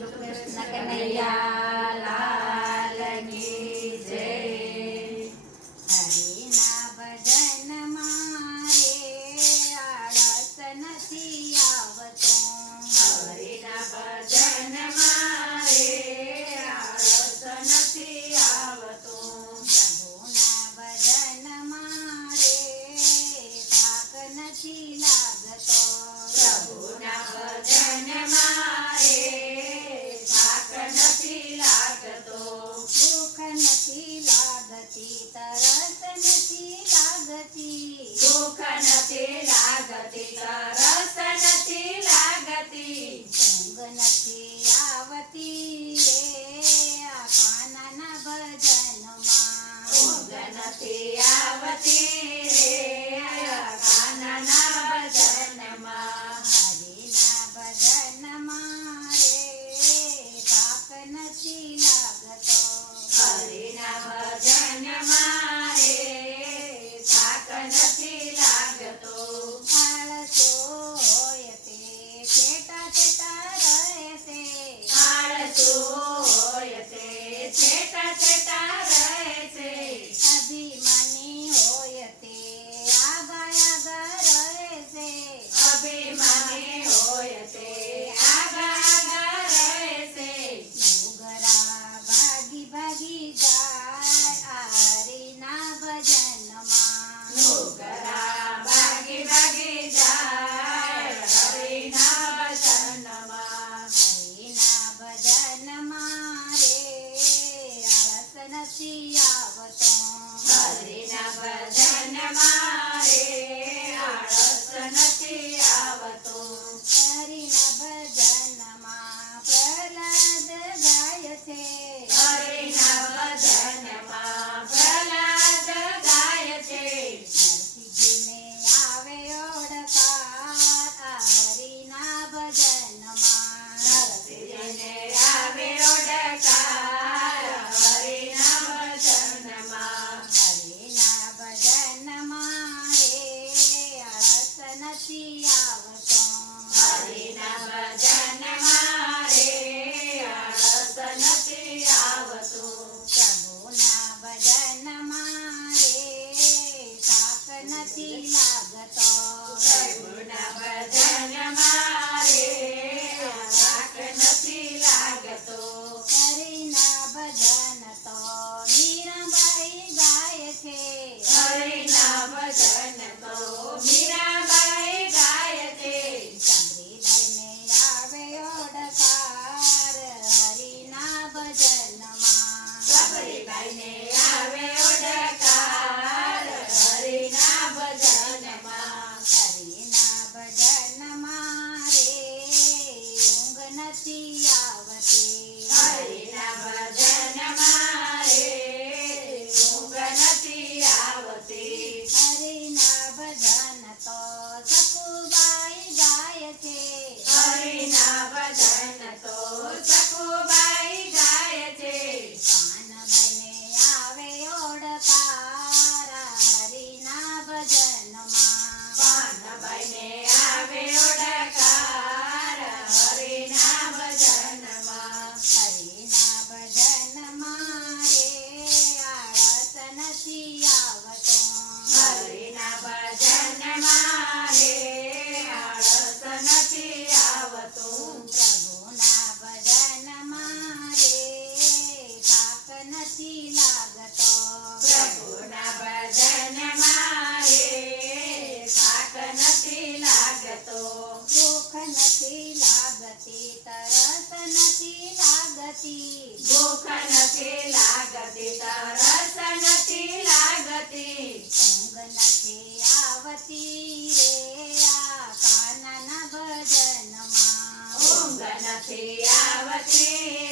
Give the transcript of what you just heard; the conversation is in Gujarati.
రుక్మిష్ణ కన్నయ్యా આવતે આવતે રે ભજન મારે આળસ નથી નથી. ભૂખ નથી લાગતી તરસ આવતી રે આ કાનના ભજનમાં. ઊંઘ નથી આવતી